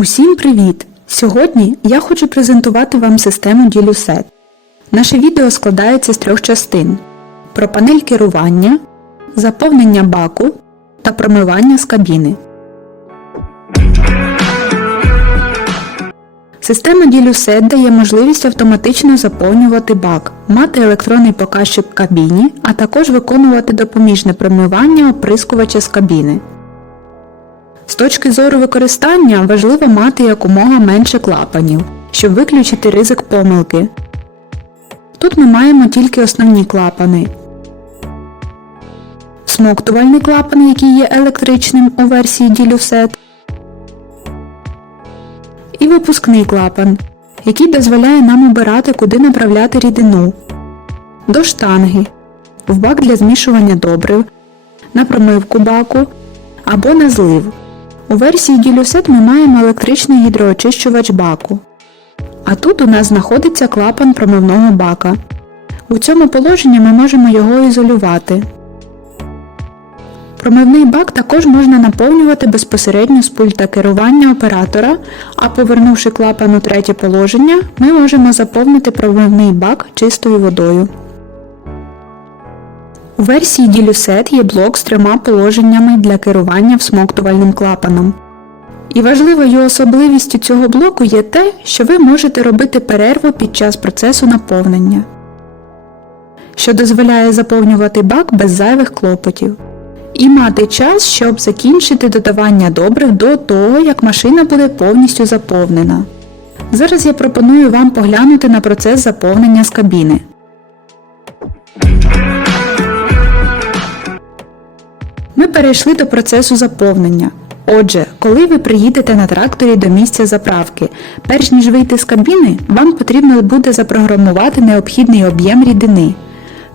Усім привіт! Сьогодні я хочу презентувати вам систему DiluSet. Наше відео складається з трьох частин: про панель керування, заповнення баку та промивання з кабіни. Система DiluSet дає можливість автоматично заповнювати бак, мати електронний показчик в кабіні, а також виконувати допоміжне промивання оприскувача з кабіни. Точки зору використання важливо мати якомога менше клапанів, щоб виключити ризик помилки. Тут ми маємо тільки основні клапани. Смоктувальний клапан, який є електричним у версії DiluSet. І випускний клапан, який дозволяє нам обирати, куди направляти рідину. До штанги, в бак для змішування добрив, на промивку баку або на злив. У версії DiluSet ми маємо електричний гідроочищувач баку. А тут у нас знаходиться клапан промивного бака. У цьому положенні ми можемо його ізолювати. Промивний бак також можна наповнювати безпосередньо з пульта керування оператора, а повернувши клапан у третє положення, ми можемо заповнити промивний бак чистою водою. У версії DiluSet є блок з трьома положеннями для керування всмоктувальним клапаном. І важливою особливістю цього блоку є те, що ви можете робити перерву під час процесу наповнення, що дозволяє заповнювати бак без зайвих клопотів. І мати час, щоб закінчити додавання добрив до того, як машина буде повністю заповнена. Зараз я пропоную вам поглянути на процес заповнення з кабіни. Ми перейшли до процесу заповнення. Отже, коли ви приїдете на тракторі до місця заправки, перш ніж вийти з кабіни, вам потрібно буде запрограмувати необхідний об'єм рідини.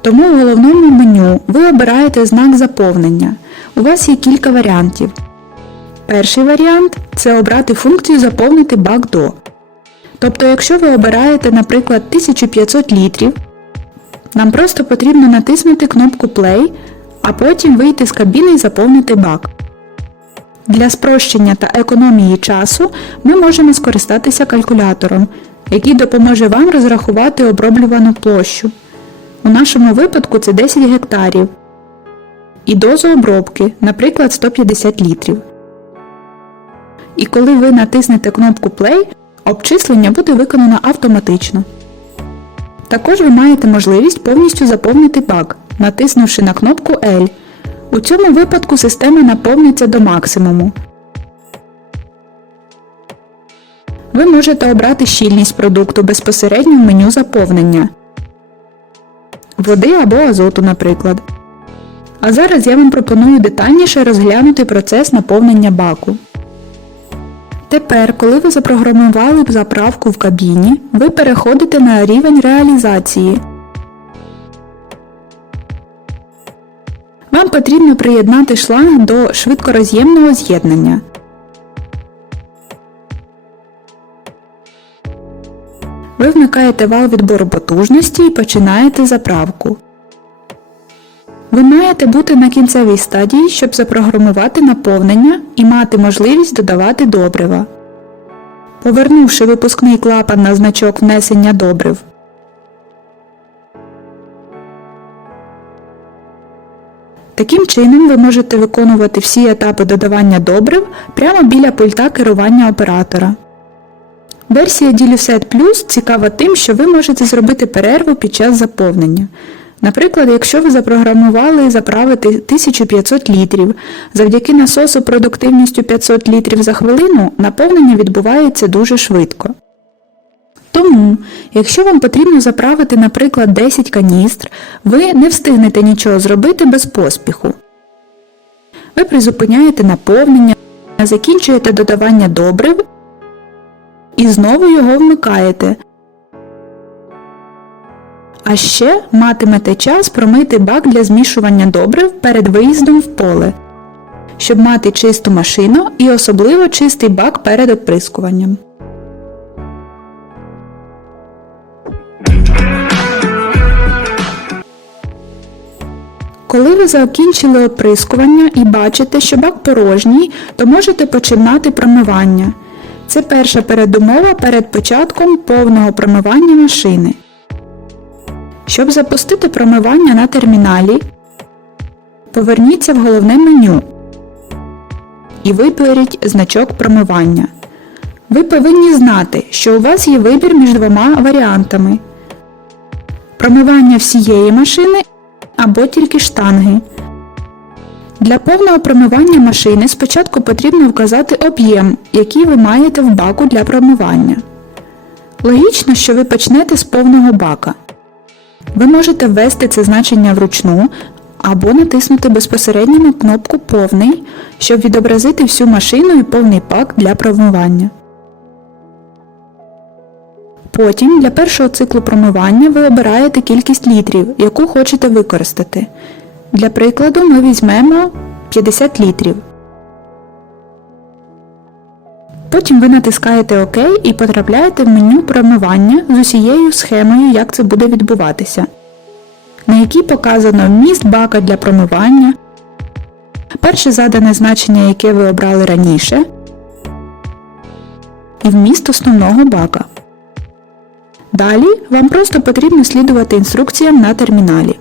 Тому в головному меню ви обираєте знак заповнення. У вас є кілька варіантів. Перший варіант це обрати функцію заповнити бак до. Тобто, якщо ви обираєте, наприклад, 1500 літрів, нам просто потрібно натиснути кнопку Play, а потім вийти з кабіни і заповнити бак. Для спрощення та економії часу ми можемо скористатися калькулятором, який допоможе вам розрахувати оброблювану площу. У нашому випадку це 10 гектарів. І дозу обробки, наприклад, 150 літрів. І коли ви натиснете кнопку Play, обчислення буде виконано автоматично. Також ви маєте можливість повністю заповнити бак, натиснувши на кнопку L. У цьому випадку система наповниться до максимуму. Ви можете обрати щільність продукту безпосередньо в меню заповнення води або азоту, наприклад. А зараз я вам пропоную детальніше розглянути процес наповнення баку. Тепер, коли ви запрограмували заправку в кабіні, ви переходите на рівень реалізації. Вам потрібно приєднати шланг до швидкороз'ємного з'єднання. Ви вмикаєте вал відбору потужності і починаєте заправку. Ви маєте бути на кінцевій стадії, щоб запрограмувати наповнення і мати можливість додавати добрива. Повернувши випускний клапан на значок внесення добрив, Таким чином ви можете виконувати всі етапи додавання добрив прямо біля пульта керування оператора. Версія DiluSet Plus цікава тим, що ви можете зробити перерву під час заповнення. Наприклад, якщо ви запрограмували заправити 1500 літрів, завдяки насосу продуктивністю 500 літрів за хвилину наповнення відбувається дуже швидко. Тому, якщо вам потрібно заправити, наприклад, 10 каністр, ви не встигнете нічого зробити без поспіху. Ви призупиняєте наповнення, закінчуєте додавання добрив і знову його вмикаєте. А ще матимете час промити бак для змішування добрив перед виїздом в поле, щоб мати чисту машину і особливо чистий бак перед оприскуванням. Коли ви закінчили оприскування і бачите, що бак порожній, то можете починати промивання. Це перша передумова перед початком повного промивання машини. Щоб запустити промивання на терміналі, поверніться в головне меню і виберіть значок промивання. Ви повинні знати, що у вас є вибір між двома варіантами промивання всієї машини або тільки штанги. Для повного промивання машини спочатку потрібно вказати об'єм, який ви маєте в баку для промивання. Логічно, що ви почнете з повного бака. Ви можете ввести це значення вручну або натиснути безпосередньо на кнопку Повний, щоб відобразити всю машину і повний пак для промивання. Потім для першого циклу промивання ви обираєте кількість літрів, яку хочете використати. Для прикладу ми візьмемо 50 літрів. Потім ви натискаєте ОК і потрапляєте в меню промивання з усією схемою, як це буде відбуватися, на якій показано вміст бака для промивання, перше задане значення, яке ви обрали раніше, і вміст основного бака. Далі вам просто потрібно слідувати інструкціям на терміналі.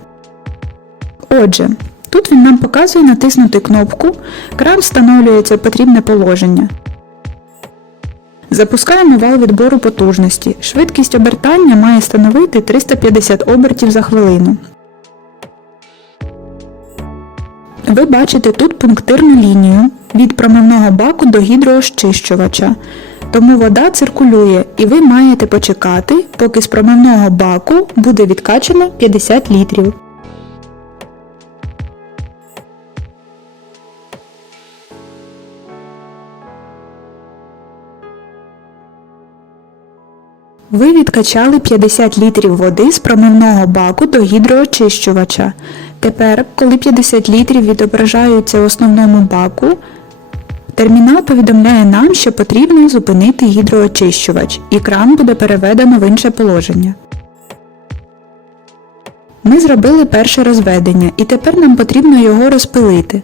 Отже, тут він нам показує натиснути кнопку, кран встановлюється потрібне положення. Запускаємо вал відбору потужності. Швидкість обертання має становити 350 обертів за хвилину. Ви бачите тут пунктирну лінію від промивного баку до гідроощищувача. Тому вода циркулює і ви маєте почекати, поки з промивного баку буде відкачано 50 літрів. Ви відкачали 50 літрів води з промивного баку до гідроочищувача. Тепер, коли 50 літрів відображаються в основному баку, термінал повідомляє нам, що потрібно зупинити гідроочищувач і кран буде переведено в інше положення. Ми зробили перше розведення і тепер нам потрібно його розпилити.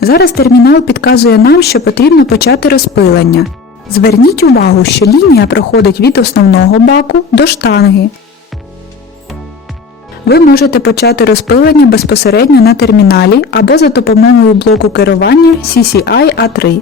Зараз термінал підказує нам, що потрібно почати розпилення. Зверніть увагу, що лінія проходить від основного баку до штанги. Ви можете почати розпилення безпосередньо на терміналі або за допомогою блоку керування CCI A3.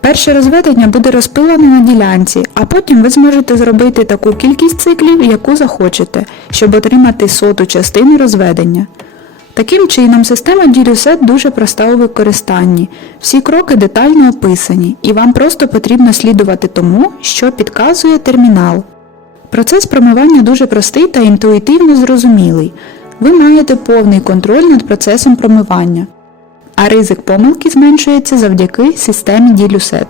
Перше розведення буде розпилено на ділянці, а потім ви зможете зробити таку кількість циклів, яку захочете, щоб отримати соту частини розведення. Таким чином, система DiluSet дуже проста у використанні. Всі кроки детально описані, і вам просто потрібно слідувати тому, що підказує термінал. Процес промивання дуже простий та інтуїтивно зрозумілий. Ви маєте повний контроль над процесом промивання, а ризик помилки зменшується завдяки системі DiluSet.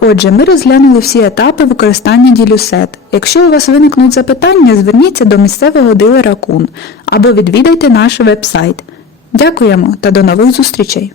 Отже, ми розглянули всі етапи використання DiluSet. Якщо у вас виникнуть запитання, зверніться до місцевого дилера Кун або відвідайте наш веб-сайт. Дякуємо та до нових зустрічей!